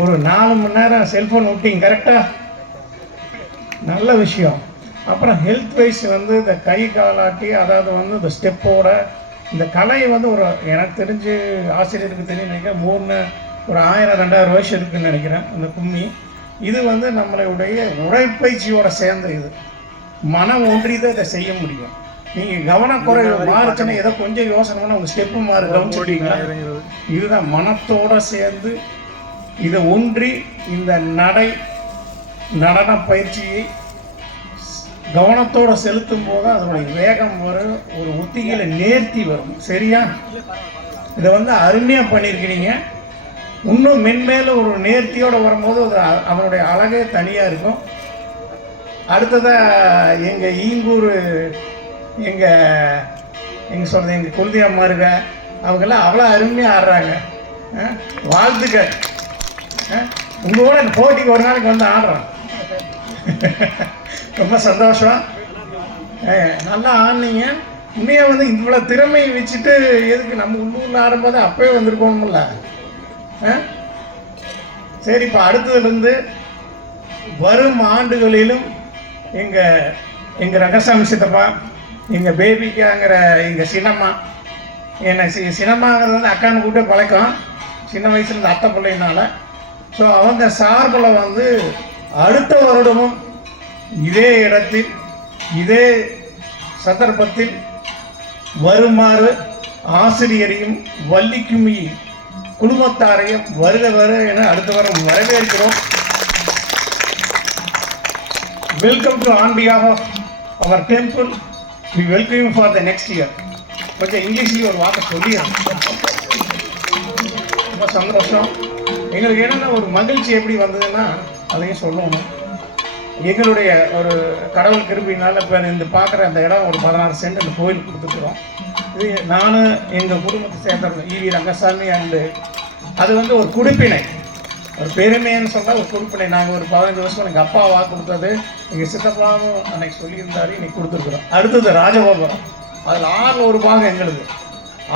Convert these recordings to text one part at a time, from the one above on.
ஒரு 4 மணி நேரம் செல்ஃபோன் விட்டிங்க கரெக்டாக, நல்ல விஷயம். அப்புறம் ஹெல்த் வைஸ் வந்து இந்த கை காலாட்டி, அதாவது வந்து இந்த ஸ்டெப்போட இந்த கலை வந்து ஒரு எனக்கு தெரிஞ்சு ஆசிரியருக்கு தெரியும் நினைக்கிறேன், ஒரு 1000-2000 வருஷம் இருக்குதுன்னு நினைக்கிறேன் இந்த கும்மி. இது வந்து நம்மளுடைய உடற்பயிற்சியோட சேர்ந்த இது, மனம் ஒன்றி தான் இதை செய்ய முடியும். நீங்கள் கவனக்குறை மாறுச்சுன்னா ஏதோ கொஞ்சம் யோசனை பண்ணால் உங்கள் ஸ்டெப்பு மாறு கவனிச்சுட்டீங்களா? இதுதான் மனத்தோடு சேர்ந்து இதை ஒன்றி இந்த நடன பயிற்சியை கவனத்தோடு செலுத்தும் போது அதனுடைய வேகம் வரும், ஒரு உத்திகளை நேர்த்தி வரும். சரியா? இதை வந்து அருமையாக பண்ணியிருக்கிறீங்க. இன்னும் மென்மேலும் ஒரு நேர்த்தியோடு வரும்போது அதனுடைய அழகே தனியாக இருக்கும். அடுத்ததாக எங்கள் ஈங்கூர் எங்கள் சொல்கிறது எங்கள் குலதெய்வம் இருக்க அவங்கெல்லாம் அவ்வளோ அருமையாக ஆடுறாங்க. வாழ்த்துக்கள். உங்களோட இந்த போட்டிக்கு ஒரு நாளைக்கு வந்து ஆடுறோம். ரொம்ப சந்தோஷம். நல்லா ஆடினீங்க. உண்மையாக வந்து இவ்வளோ திறமையை வச்சுட்டு எதுக்கு நம்ம உள்ளூரில் ஆடும்போது அப்போயே வந்திருக்கோணுமில்ல. சரி, இப்போ அடுத்ததுலேருந்து வரும் ஆண்டுகளிலும் எங்கள் ரங்கசாமி சித்தப்பா, எங்கள் பேபிக்காங்கிற எங்கள் சின்னம்மா, என்னை சின்னம்மாங்கிறது வந்து அக்கான்னு கூப்பிட்டு பழக்கம் சின்ன வயசுலேருந்து அத்தை பிள்ளைனால. ஸோ அவங்க சார்பில் வந்து அடுத்த வருடமும் இதே இடத்தில் இதே சந்தர்ப்பத்தில் வருமாறு ஆசிரியரையும் வள்ளிக்கும்மி குடும்பத்தாரையும் வருக என அடுத்த வாரம் வரவேற்கிறோம். Welcome to on behalf of our temple. We welcome you for the next year. கொஞ்சம் இங்கிலீஷ்லேயும் ஒரு வார்த்தை சொல்லிடுறேன். ரொம்ப சந்தோஷம். எங்களுக்கு என்னென்ன ஒரு மகிழ்ச்சி எப்படி வந்ததுன்னா அதையும் சொல்லணும். எங்களுடைய ஒரு கடவுள் கிருபினால் இப்போ இந்த பார்க்குற அந்த இடம் ஒரு 16 சென்ட் அந்த கோயில் கொடுத்துருக்குறோம். இது நான் எங்கள் குடும்பத்தை சேர்ந்த ஈவி ரங்கசாமி அண்டு அது வந்து ஒரு குடிப்பினை, ஒரு பெருமைன்னு சொன்னால் ஒரு குடிப்பினை. நாங்கள் ஒரு 15 வருஷம் எங்கள் அப்பா வாக்கு கொடுத்தது, எங்கள் சித்தப்பாவும் அன்னைக்கு சொல்லியிருந்தாரு, இன்னைக்கு கொடுத்துருக்குறோம். அடுத்தது ராஜகோபுரம், அதில் 6 ஒரு பாகம் எங்களுது.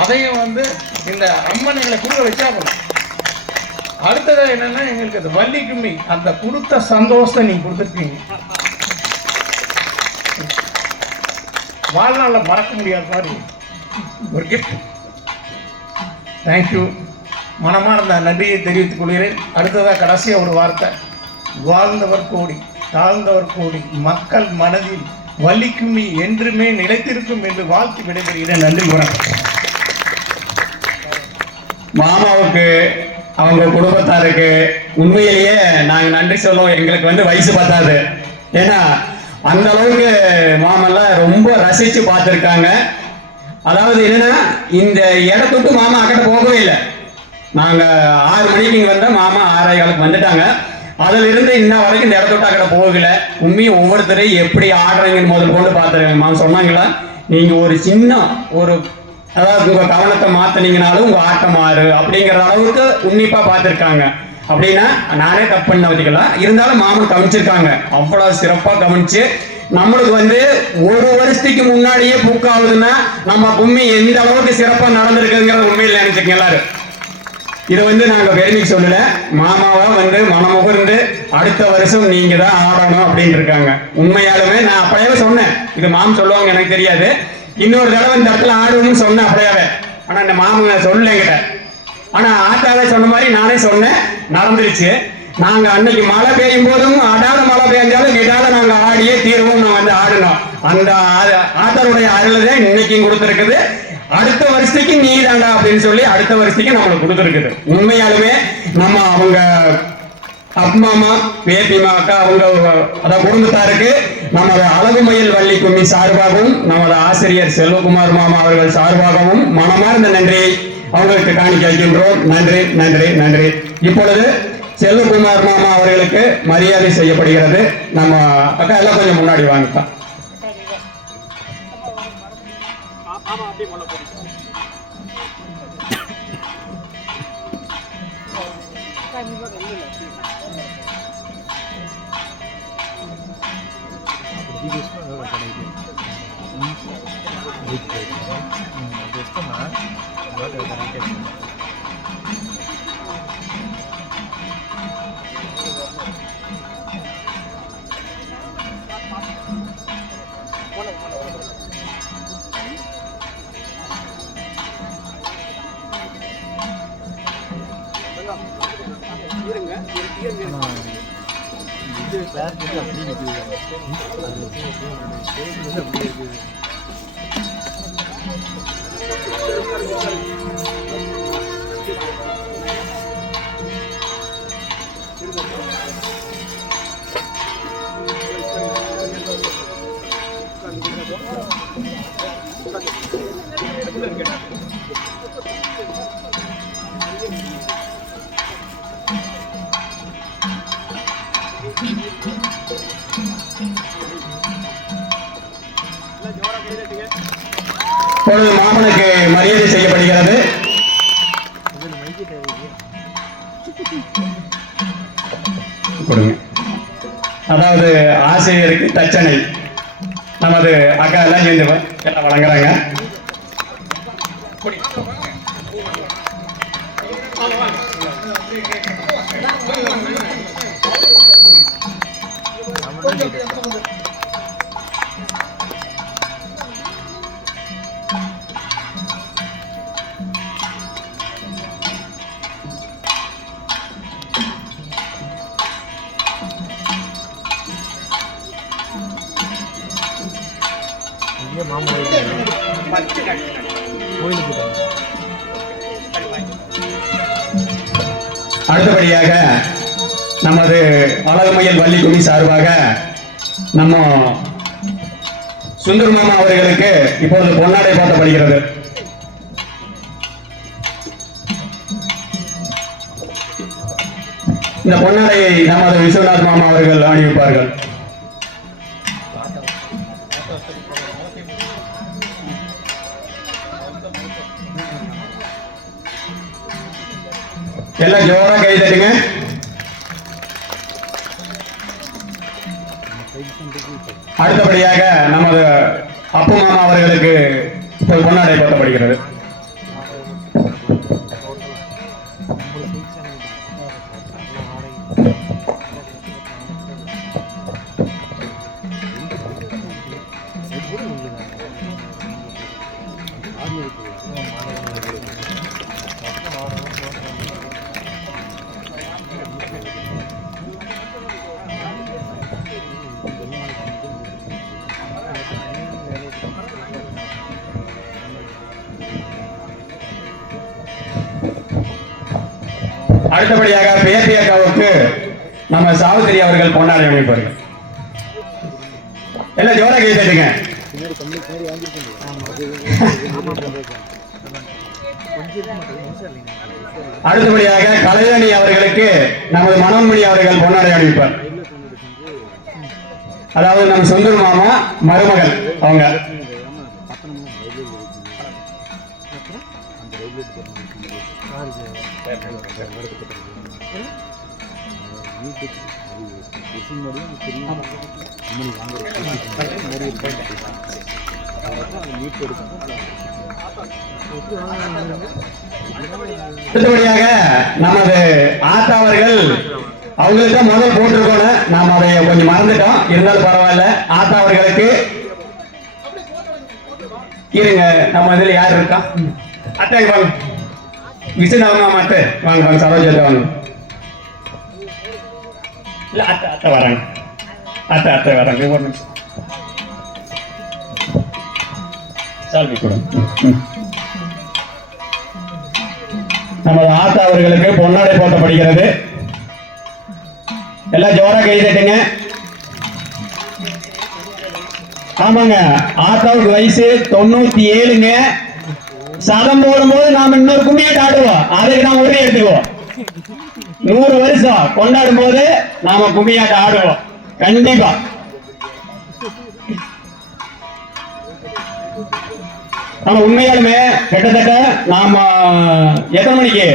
அதையும் வந்து இந்த அம்மன் எங்களை கொடுக்க வச்சா போகணும். அடுத்தது என்னன்னா எங்களுக்கு அது வள்ளிக்கும்மி அந்த கொடுத்த சந்தோஷத்தை நீங்க கொடுத்துருக்கீங்க. வாழ்நாளில் மறக்க முடியாத மாதிரி ஒரு கிஃப்ட். தேங்க்யூ. மனமார்ந்த நன்றியை தெரிவித்துக் கொள்கிறேன். அடுத்ததாக கடைசியாக ஒரு வார்த்தை, வாழ்ந்தவர் கோடி தாழ்ந்தவர் கோடி, மக்கள் மனதில் வள்ளிக்கும்மி என்றுமே நிலைத்திருக்கும் என்று வாழ்த்து விடைபெறுகிறேன். நன்றி, வணக்கம். மாமாவுக்கு அவங்க குடும்பத்தாருக்கு உண்மையிலேயே நாங்கள் நன்றி சொல்லுவோம். எங்களுக்கு வந்து வயசு பத்தாது. ஏன்னா அந்த அளவுக்கு மாமெல்லாம் ரொம்ப ரசித்து பார்த்துருக்காங்க. அதாவது என்னன்னா, இந்த இடத்துக்கு மாமா அக்கட்ட போகவே இல்லை. நாங்கள் 6 மணிக்கு இங்கே வந்தால் மாமா 6:15 வந்துட்டாங்க. அதில் இருந்து இன்ன வரைக்கும் இந்த இடத்துக்கு அக்கட்ட போகல. உண்மையும் ஒவ்வொருத்தரையும் எப்படி ஆடுறீங்கன்னு முதல் கொண்டு பார்த்துருக்காங்க. மாமா சொன்னாங்களா, நீங்கள் ஒரு சின்ன ஒரு அதாவது உங்க கவனத்தை மாத்தினீங்கனாலும் உங்க ஆட்டம் மாறு அப்படிங்கிற அளவுக்கு உன்னிப்பா பார்த்துருக்காங்க. அப்படின்னா நானே தப்பு பண்ண வச்சுக்கலாம், இருந்தாலும் மாமன் கவனிச்சிருக்காங்க. அவ்வளவு சிறப்பா கவனிச்சு நம்மளுக்கு வந்து 1 வருஷத்துக்கு முன்னாடியே பூக்காகுதுன்னா நம்ம கும்மி எந்த அளவுக்கு சிறப்பா நடந்திருக்குங்கிறத உண்மையில் நினைச்சுக்கங்க எல்லாரும். இதை வந்து நாங்க பெருமைக்கு சொல்லல, மாமாவா வந்து மனமுகர்ந்து அடுத்த வருஷம் நீங்க தான் ஆடணும் அப்படின்னு இருக்காங்க. உண்மையாலுமே நான் அப்பவே சொன்னேன், இது மாமன் சொல்லுவாங்க எனக்கு தெரியாது, இன்னொரு தடவை இந்த இடத்துல ஆடுவோம்னு சொன்னேன் அப்படியாவே. ஆனா இந்த மாமன் சொல்லல என்கிட்ட. ஆனா ஆட்டாவே சொன்ன மாதிரி நானே சொன்னேன், நடந்துருச்சு. நாங்க அன்னைக்கு மழை பெய்யும் போதும் அடாத மழை பெய்ஞ்சாலும் கிட்டாத நாங்க ஆடியே தீர்வோம். நான் வந்து ஆடினோம். அந்த ஆத்தாருடைய அருள்தான் இன்னைக்கும் கொடுத்துருக்குது. அடுத்த வருஷத்துக்கு நீ தாண்டா அப்படின்னு சொல்லி அடுத்த வருஷத்துக்கு நம்மளுக்கு கொடுத்துருக்குது. உண்மையாலுமே நம்ம அவங்க அம்மாமா பேத்திமா அக்கா அவங்க அதாவது குடும்பத்தாருக்கு நமது அழகுமயில் வள்ளிக்கும்மி சார்பாகவும் நமது ஆசிரியர் செல்வகுமார் மாமா அவர்கள் சார்பாகவும் மனமார்ந்த நன்றியை அவங்களுக்கு காணிக்க வைக்கின்றோம். நன்றி நன்றி நன்றி. இப்பொழுது செல்வகுமார் மாமா அவர்களுக்கு மரியாதை செய்யப்படுகிறது. நம்ம அக்கா எல்லாம் கொஞ்சம் முன்னாடி வாங்கிட்டான். இப்பொழுது மாமனுக்கு மரியாதை செய்யப்படுகிறது. கொடுங்க. அதாவது ஆசிரியருக்கு தச்சனை நமது அக்கா எல்லாம் சேர்ந்து எல்லாம் வழங்குறாங்க. அடுத்தபடியாக நமது அழகுமயில் வள்ளிக்குமி சார்பாக நம்ம சுந்தர் மாமா அவர்களுக்கு இப்பொழுது பொன்னாடை போட்டப்படுகிறது. இந்த பொன்னாடையை நமது விஸ்வநாத் மாமா அவர்கள் அணிவிப்பார்கள். எல்லாம் ஜோரா கை தட்டுங்க. அடுத்தபடியாக நமது அப்பு மாமா அவர்களுக்கு இப்போது பொன்னாடை போட்டப்படுகிறது. அடுத்தபடியாக பேத்தி அக்காவுக்கு நம்ம சாவித்திரி அவர்கள் பொன்னாடை அணிவிப்பார்கள். எல்லாம் ஜோரா கை தட்டுங்க. அடுத்தபடியாக கலையாணி அவர்களுக்கு நமது மனோன்மணி அவர்கள் பொன்னாடை அணிவிப்பார். அதாவது நம்ம சுந்தர் மாமா மருமகள் அவங்க. அடுத்தபடியாக நமது ஆத்தா அவர்கள் அவங்களுக்கு முதல் போட்டிருக்கோம், நாம் அதை கொஞ்சம் மறந்துட்டோம், இருந்தாலும் பரவாயில்ல. ஆத்தா அவர்களுக்கு இருங்க, நம்ம இதுல யார் இருக்கா? அத்தை வாங்க, விசுநாமா அத்தை வாங்க, வாங்க சரோஜத்தை வாங்க. இல்ல அத்தை அத்தை வராங்க, அத்தை அத்தை வராங்க. ஒரு நிமிஷம் சால்வி கூட. நமது ஆத்தா அவர்களுக்கு பொன்னாடை போட்டப்படுகிறது. எல்லாம் ஜோரா கை தட்டுங்க. ஆமாங்க, ஆத்தாவுக்கு வயசு 97ங்க. சதம் போடும்போது நாம இன்னொரு கும்மியாட்ட ஆடுவோம், அதுக்கு நாம உரிய எடுத்துக்குவோம். 100 வருஷம் கொண்டாடும் போது நாம கும்மியாட்ட ஆடுவோம் கண்டிப்பா. ஆனா உண்மையாலுமே கிட்டத்தட்ட நாம எத்தனை மணிக்கு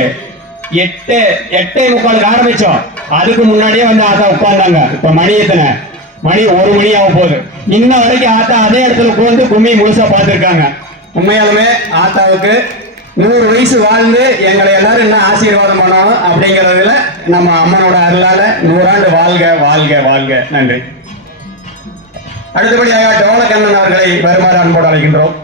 8:45 ஆரம்பிச்சோம். அதுக்கு முன்னாடியே வந்து ஆத்தா உட்கார்ந்தாங்க. இப்ப மணி எத்தனை மணி? 1 மணி ஆக போகுது. இன்ன வரைக்கும் ஆத்தா அதே இடத்துல உட்கார்ந்து கும்மி முழுசா பார்த்திருக்காங்க. உண்மையாலுமே ஆத்தாவுக்கு 100 வயசு வாழ்ந்து எங்களை எல்லாரும் என்ன ஆசீர்வாதம் பண்ணணும் அப்படிங்கறதுல நம்ம அம்மனோட அருளால 100 ஆண்டு வாழ்க வாழ்க வாழ்க. நன்றி. அடுத்தபடியாக டோலக்கண்ணன் அவர்களை வருமாறு அன்போடு அழைக்கின்றோம்.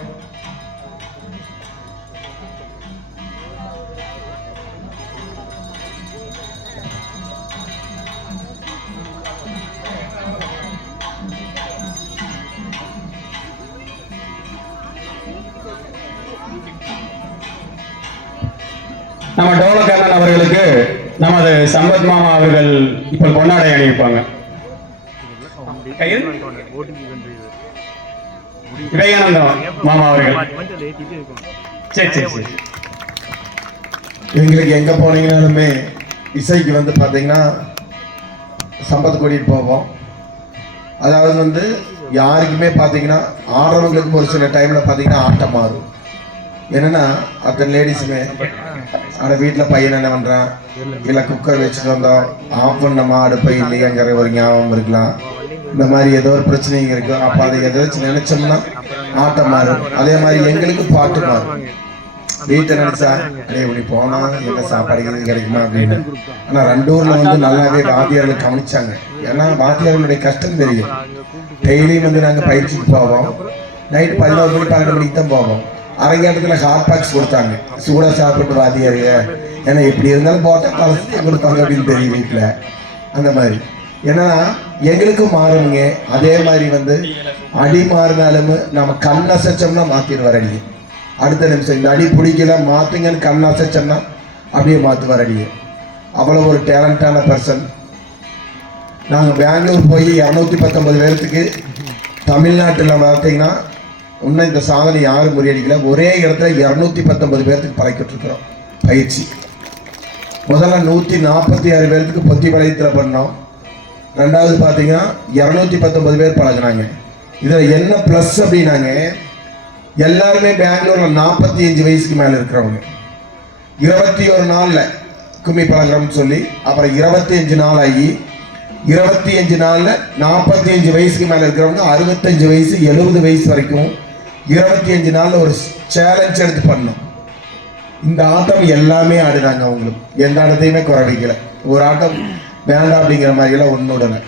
நம்ம டோலக்கண்ணன் அவர்களுக்கு நமது சம்பத் மாமா அவர்கள் இப்ப பொன்னாடை அணிவிப்பாங்க. விவேகானந்தம் மாமா அவர்கள். சரி சரி சரி. எங்களுக்கு எங்க போனீங்கன்னாலுமே இசைக்கு வந்து பாத்தீங்கன்னா சம்பத் கூட்டிட்டு போவோம். அதாவது வந்து யாருக்குமே பாத்தீங்கன்னா ஆடுறவங்களுக்கு ஒரு சில டைம்ல பாத்தீங்கன்னா ஆட்டம் மாறும். என்னன்னா அத்தனை லேடிஸுமே ஆட வீட்டில் பையன் என்ன பண்றான், இல்லை குக்கர் வச்சுட்டு வந்தோம் ஆஃப் பண்ண அடுப்பை இல்லையாங்கிற ஒரு ஞாபகம் இருக்கலாம். இந்த மாதிரி ஏதோ ஒரு பிரச்சனைங்க இருக்கு. அப்போ அதை எதாச்சும் நினைச்சோம்னா ஆட்டம் மாறும். அதே மாதிரி எங்களுக்கு பாட்டு மாறும். வீட்டை நினைச்சா அடே இப்படி போனா என்ன சாப்பாடு கிடைக்குமா அப்படின்னு. ஆனா 2 ஊர்ல வந்து நல்லாவே வாத்தியார்கள் கவனிச்சாங்க. ஏன்னா வாத்தியார்களுடைய கஷ்டம் தெரியும். டெய்லியும் வந்து நாங்க பயிற்சிக்கு போவோம். நைட்டு 11 மணி 12 மணிக்கு தான் போவோம். அரங்கேட்டத்தில் ஹாட் பாக்ஸ் கொடுத்தாங்க, சூடாக சாப்பிட்டு வாத்தியாருங்க. ஏன்னா எப்படி இருந்தாலும் போட்டால் பழசு கொடுப்பாங்க அப்படின்னு தெரியும் வீட்டில். அந்த மாதிரி ஏன்னா எங்களுக்கும் மாறுங்க. அதே மாதிரி வந்து அடி மாறினாலும் நம்ம கண் அசைச்சோம்னா மாற்றிடுவார் அடியை. அடுத்த நிமிஷம் இந்த அடி பிடிக்கல மாற்றுங்கன்னு கண் அசைச்சோம்னா அப்படியே மாற்றுவார் அடியை. அவ்வளோ ஒரு டேலண்டான பர்சன். நாங்கள் பெங்களூர் போய் 219 பேர்த்துக்கு தமிழ்நாட்டில் பார்த்தீங்கன்னா இன்னும் இந்த சாதனை யாரும் முறியடிக்கல. ஒரே இடத்துல 219 பேர்த்துக்கு பழக்கிட்டுருக்குறோம் பயிற்சி. முதல்ல 146 பேர்த்துக்கு பொத்தி வளையத்தில் பண்ணோம். ரெண்டாவது பார்த்தீங்கன்னா 219 பேர் பழகினாங்க. இதில் என்ன ப்ளஸ் அப்படின்னாங்க, எல்லாருமே பெங்களூரில் 45 வயசுக்கு மேலே இருக்கிறவங்க. 21 நாளில் கும்மி பழகிறோம்னு சொல்லி அப்புறம் 25 நாள் ஆகி 25 நாளில் 45 வயசுக்கு மேலே இருக்கிறவங்க 65 வயசு 70 வயசு வரைக்கும் 25 நாளில் ஒரு சேலஞ்ச் எடுத்து பண்ணோம். இந்த ஆட்டம் எல்லாமே ஆடினாங்க. அவங்களுக்கு எந்த ஆட்டத்தையுமே குறை வைக்கல. ஒரு ஆட்டம் வேண்டாம் அப்படிங்கிற மாதிரியெல்லாம் ஒன்றுடலை.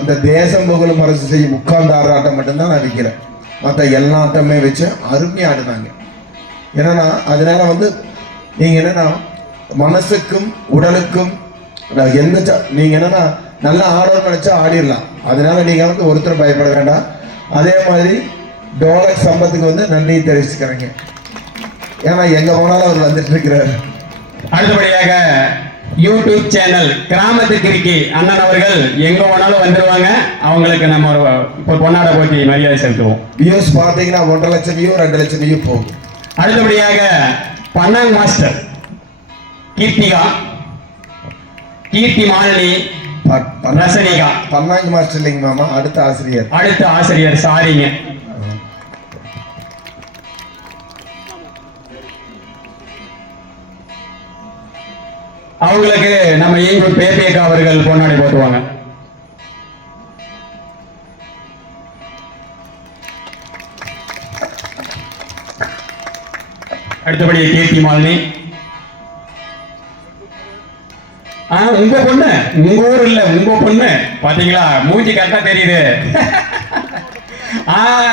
அந்த தேசம் புகழும் அரசு செய்யும் உட்கார்ந்து ஆடுற ஆட்டம் மட்டும்தான் நான் வைக்கல. மற்ற எல்லா ஆட்டமே வச்சு அருமையாக ஆடினாங்க. என்னன்னா அதனால வந்து நீங்கள் என்னன்னா மனசுக்கும் உடலுக்கும் எந்த நீங்கள் என்னன்னா நல்லா ஆடணும்னு நினச்சா ஆடிடலாம். அதனால நீங்கள் வந்து ஒருத்தர் பயப்பட வேண்டாம். அதே மாதிரி டோலக் சம்பத்துக்கு வந்து நன்றி தெரிவிச்சுக்கிறேங்க. ஏன்னா எங்கே போனாலும் அவர் வந்துட்டு இருக்கிறாரு. அடுத்தபடியாக யூடியூப் சேனல் கிராமத்து கிறுக்கி அண்ணன் அவர்கள் எங்க போனாலும் வந்துருவாங்க. அவங்களுக்கு நம்ம இப்போ பொன்னாட போட்டி மரியாதை செலுத்துவோம். வியூஸ் பார்த்தீங்கன்னா 1.5 லட்சம் வியூ 2 லட்சம் வியூ போகும். அடுத்தபடியாக பன்னாங் மாஸ்டர் கீர்த்திகா, கீர்த்தி மாலினி, ரசனிகா. பன்னாங்கு மாஸ்டர் இல்லைங்க மாமா, அடுத்த ஆசிரியர். சாரிங்க. அவங்களுக்கு நம்ம ஈங்கூர் பேபியக்கா அவர்கள் பொன்னாடை போட்டுவாங்க. அடுத்தபடி கீர்த்தி மாலினி. உங்க பொண்ணு, உங்க ஊர் இல்ல உங்க பொண்ணு. பாத்தீங்களா மூஞ்சி கரெக்டா தெரியுது.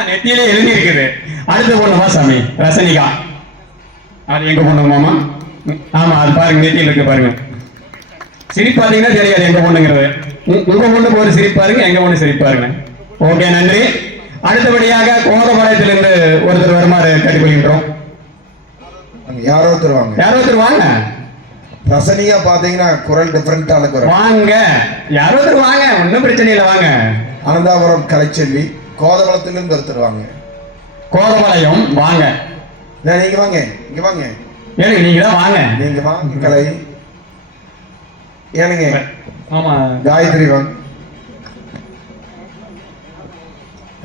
நெத்தியிலே எழுதி இருக்குது. அடுத்த பொண்ணுமா சாமி ரசனிகா. அது எங்க பொண்ணு மாமா? ஆமா அது பாருங்க நெத்தியில் இருக்கு பாருங்க. சிரிப்பு பாத்தீங்கன்னா தெரியாது எங்க பொண்ணுங்கிறது. உங்க பொண்ணுக்கு ஒரு சிரிப்பு பாருங்க, எங்க பொண்ணு சிரிப்பு பாருங்க. ஓகே நன்றி. அடுத்தபடியாக கோதபாளையத்திலிருந்து ஒருத்தர் வருமாறு கேட்டுக்கொள்கின்றோம். யாரோ ஒருத்தர் வாங்க. ரசனியா பாத்தீங்கன்னா குரல் டிஃபரெண்டான குரல். வாங்க யாரோ ஒருத்தர் வாங்க, ஒன்னும் பிரச்சனை இல்லை வாங்க. அனந்தாபுரம் கலைச்செல்வி. கோதபாளையத்திலிருந்து ஒருத்தர் வாங்க. கோதபாளையம் வாங்க. நீங்க வாங்க, இங்க வாங்க. ஏனுங்க நீங்க தான் வாங்க. நீங்க வாங்க கலை. ஏனுங்க ஆமா காயத்ரி வாங்க.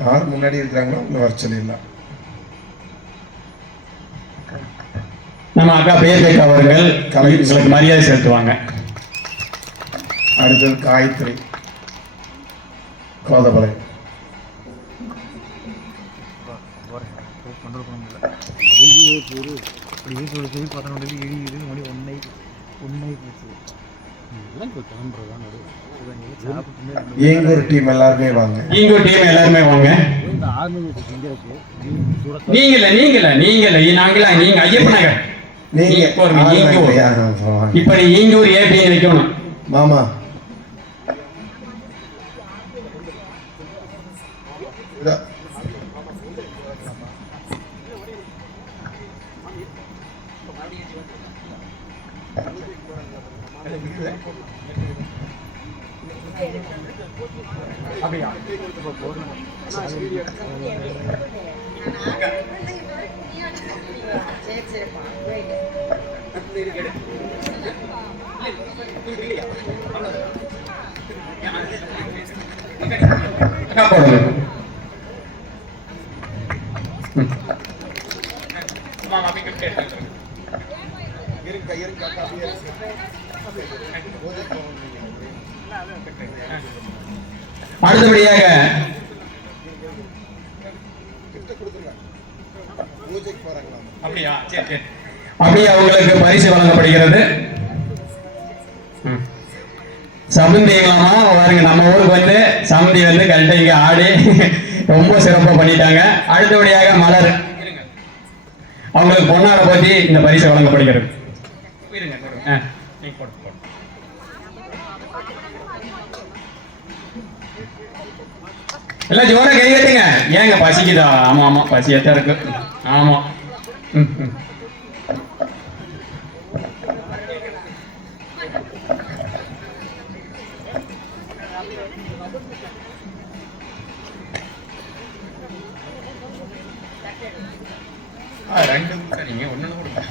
யார் முன்னாடி இருக்கிறாங்களோ இந்த வர சொல்லிடலாம். நம்ம அக்கா பேர் அவர்கள் உங்களுக்கு மரியாதை செலுத்துவாங்க. அடுத்தது காயத்ரி கோதபாளையம். ஈங்கூர் டீம் எல்லாருமே வாங்க. நீங்க ஐயப்பநகர் இப்ப நீ ஈங்கூர் ஏபின்னு வைக்கணும் மாமா. அப்படியா? அடுத்தபடியாக அப்படியே அவங்களுக்கு பரிசு வழங்கப்படுகிறது. சமந்திங்களாமா பாருங்க, நம்ம ஊருக்கு வந்து சமந்தி வந்து கரெக்டாக இங்கே ஆடி ரொம்ப சிறப்பாக பண்ணிட்டாங்க. அடுத்தபடியாக மலர் அவங்களுக்கு பொன்னாட பற்றி இந்த பரிசு வழங்கப்படுகிறது. எல்லாம் ஜோர கை கட்டுங்க. ஏங்க பசிக்குதா? ஆமா ஆமா பசியத்தான் இருக்கு. ஆமா ரெண்டு நீங்க ஒண்ணு கொடுங்க.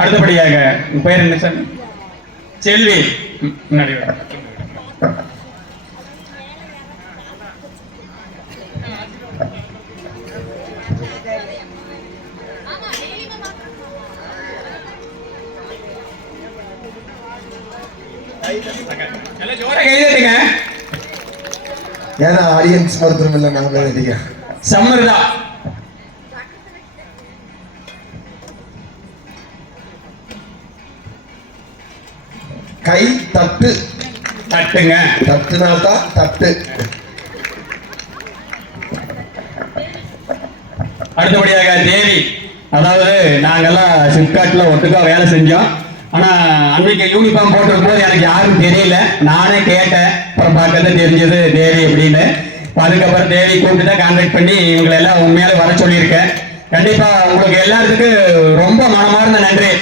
அடுத்தபடியாக உங்க பேர் என்ன சார்? செல்வி. முன்னாடி கைதட்டுங்க. ஏன்னா ஆடியன்ஸ் ஒருத்தரும் இல்லை, நான் கைதட்டிக்க. சம்மர்தா கை தட்டு. தட்டுங்க. தட்டுனால்தான் தட்டு. அடுத்தபடியாக தேவி. அதாவது நாங்கெல்லாம் சிப்காட்ல ஒட்டுக்கா வேலை செஞ்சோம். ஆனா அன்னைக்கு யூனிஃபார்ம் போட்டிருக்கும் போது எனக்கு யாரும் தெரியல. நானே கேட்டேன், அப்புறம் பார்க்கறது தெரிஞ்சது தேவி அப்படின்னு. அதுக்கப்புறம் தேவி கூப்பிட்டு தான் கான்டாக்ட் பண்ணி இவங்களை எல்லாம் உண்மையாலே வர சொல்லியிருக்கேன். கண்டிப்பா உங்களுக்கு எல்லாத்துக்கும் ரொம்ப மனமார்ந்த நன்றி.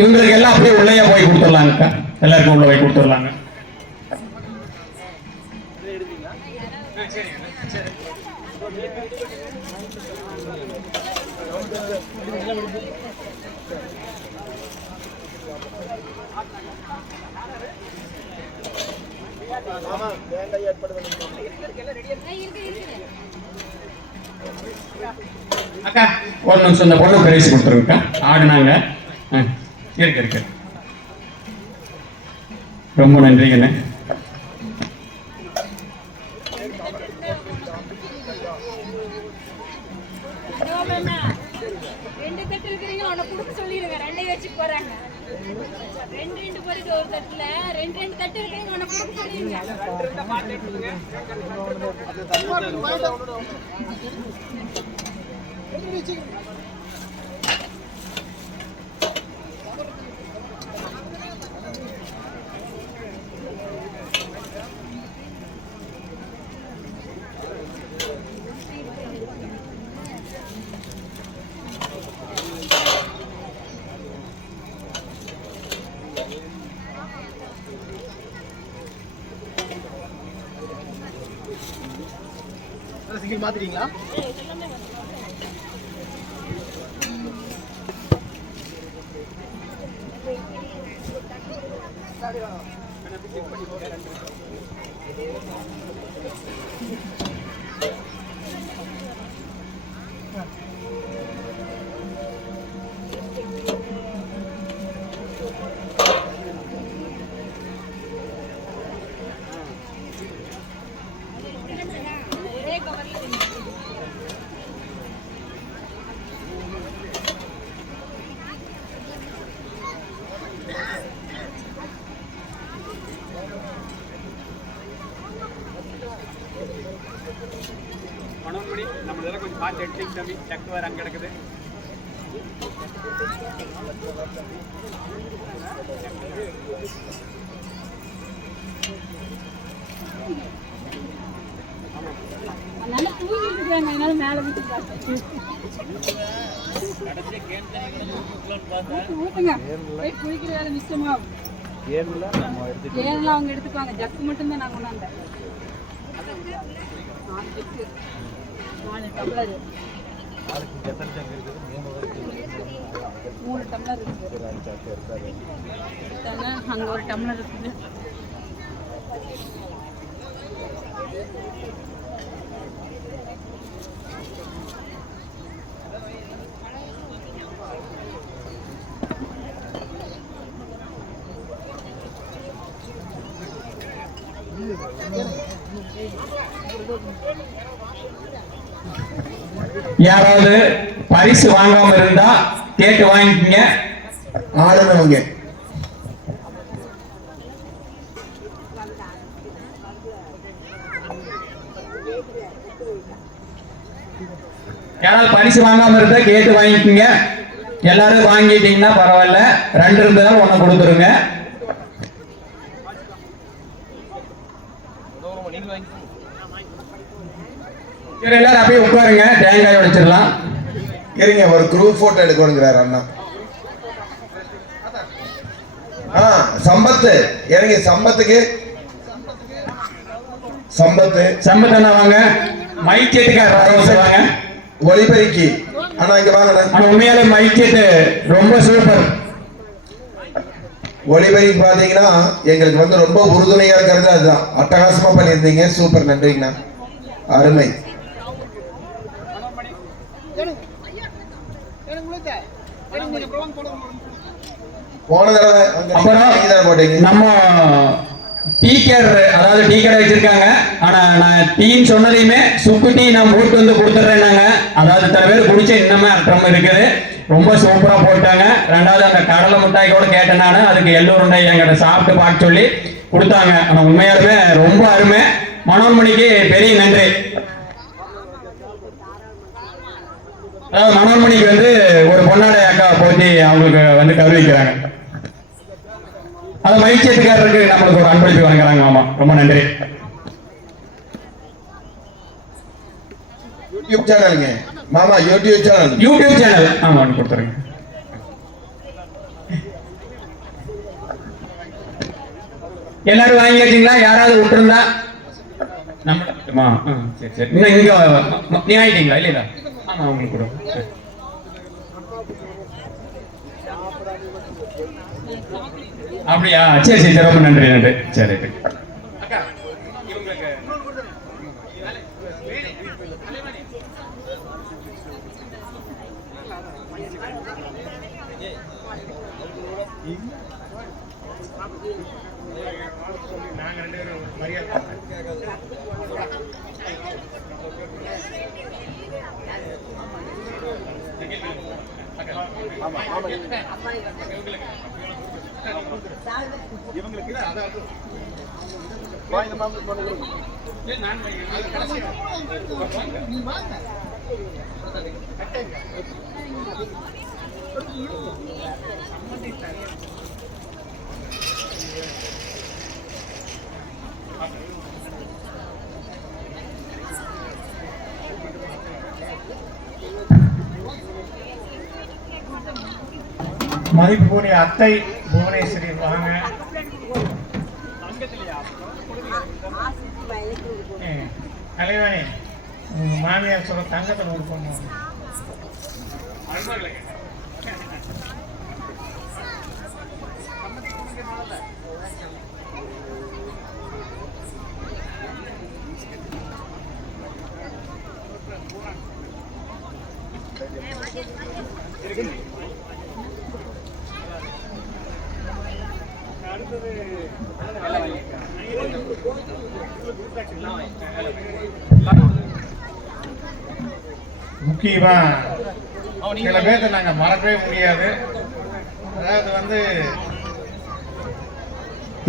இவங்களுக்கு எல்லாம் அப்படியே உள்ளேயே போய் கொடுத்துடலாங்கக்கா. எல்லாருக்கும் உள்ள போய் கொடுத்துடலாங்க. அக்கா ஒரு நிமிஷம் இந்த பொண்ணு பரிசு கொடுத்துருங்கக்கா. ஆடுனாங்க. இருக்கு இருக்கு. ரொம்ப நன்றிங்கண்ணே. ரெண்டு தட்டு இருக்கிறீங்க, உன்னை கொடுக்க சொல்லிடுங்க. ரெண்டை வச்சு போறாங்க. ரெண்டு பேருக்கு ஒரு தட்டுல ரெண்டு தட்டு இருக்கிறீங்க, உன்னை கொடுக்க சொல்லிடுங்க. சிங்கிள் மாத்திட்டீங்களா? நம்ம கொஞ்சம் பார்த்து எடுத்து தம்பி சக்கு வேறு அங்கே கிடக்குது. அதனால தூங்கிட்டு இருக்காங்க, அதனால மேல விட்டு ஊத்துங்க. போய் குளிக்கிற வேலை மிச்சமா ஏனெல்லாம் அவங்க எடுத்துக்குவாங்க. ஜக்கு மட்டும்தான் நாங்க கொண்டாந்தேன். 4 ஜக்கு 4 டம்ளர் 3 டம்ளர் இருக்குது. அங்க ஒரு டம்ளர் இருக்குது. யாராவது பரிசு வாங்காம இருந்தா கேட்டு வாங்கிக்கங்க. ஆளுநவங்க யாராவது பரிசு வாங்காம இருந்தா கேட்டு வாங்கிக்கங்க. எல்லாரும் வாங்கிட்டீங்கன்னா பரவாயில்ல, 2 இருந்தாலும் 1 கொடுத்துருங்க. சரி, எல்லாரும் அப்படியே உட்காருங்க, தேங்காய் உடைச்சிடலாம். இருங்க, ஒரு குரூப் போட்டோ எடுக்கணுங்கிறார் அண்ணா. சம்பத்து எனக்கு சம்பத்துக்கு சம்பத்து சம்பத்தண்ணா வாங்க. மைக் செட்டுக்காரர் வாங்க. ஒளிபெருக்கி அண்ணா இங்க வாங்க. ஆனா உண்மையாலே மைக் செட்டு ரொம்ப சூப்பர். ஒளிபெருக்கி பாத்தீங்கன்னா எங்களுக்கு வந்து ரொம்ப உறுதுணையா இருக்கிறது அதுதான். அட்டகாசமா பண்ணியிருந்தீங்க, சூப்பர், நன்றிங்கண்ணா, அருமை. போன தடவை போட்டீங்க. நம்ம டீ கேர், அதாவது டீ கடை வச்சிருக்காங்க. ஆனா நான் டீன்னு சொன்னதையுமே சுக்கு டீ நான் போட்டு வந்து கொடுத்துட்றேன்னாங்க. அதாவது சில பேர் குடிச்ச இன்னமே அர்த்தம் இருக்குது. ரொம்ப சூப்பரா போட்டாங்க. 2வது அந்த கடலை மிட்டாய் கூட கேட்டேன் நான். அதுக்கு எள்ளூருண்டை என்கிட்ட சாப்பிட்டு பார்க்க சொல்லி கொடுத்தாங்க. ஆனா உண்மையாலுமே ரொம்ப அருமை. மனோன்மணிக்கு பெரிய நன்றி. அதாவது மனோன்மணிக்கு வந்து ஒரு பொன்னாடை அக்கா போட்டி அவங்களுக்கு வந்து கௌரவிக்கிறாங்க. அது மைச்சேட்டுக்காரருக்கு நம்மளுக்கு ஒரு அன்பளிப்பு வழங்குறாங்க. ஆமா, ரொம்ப நன்றி. யூடியூப் சேனலுங்க மாமா, யூடியூப் சேனல் ஆமா கொடுத்துருங்க. எல்லாரும் வாங்கிட்டீங்களா? யாராவது விட்டுருந்தா நம்ம சரி சரி. இன்னும் இங்க நீ ஆயிட்டீங்களா? இல்லையா? ஆமா, உங்களுக்கு கூட. அப்படியா? சரி சரி சரி, ரொம்ப நன்றி நன்றி. சரி மதிப்புக்குரிய அத்தை புவனேஸ்வரி வாங்க. கலைவாணி, உங்க மாமியார் சொல்ல தங்கத்தை கொடுக்கணும். முக்கியமா சில பேர்த்த நாங்க மறக்கவே முடியாது. அதாவது வந்து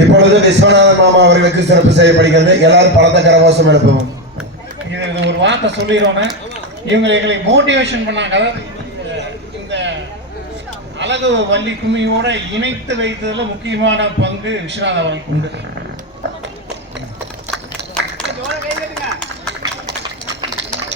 இப்பொழுது விஸ்வநாத மாமா அவர்களுக்கு சிறப்பு செய்யப்படுகிறது. எல்லாரும் பலத்த கரகோஷம் எழுப்புவோம். இது ஒரு வார்த்தை சொல்லிடுவோன்னு இவங்களை எங்களை மோட்டிவேஷன் பண்ணாங்க. அதாவது இந்த அழகு வள்ளி கும்மியோட இணைத்து வைத்ததில் முக்கியமான பங்கு விஸ்வநாத அவர்களுக்கு உண்டு.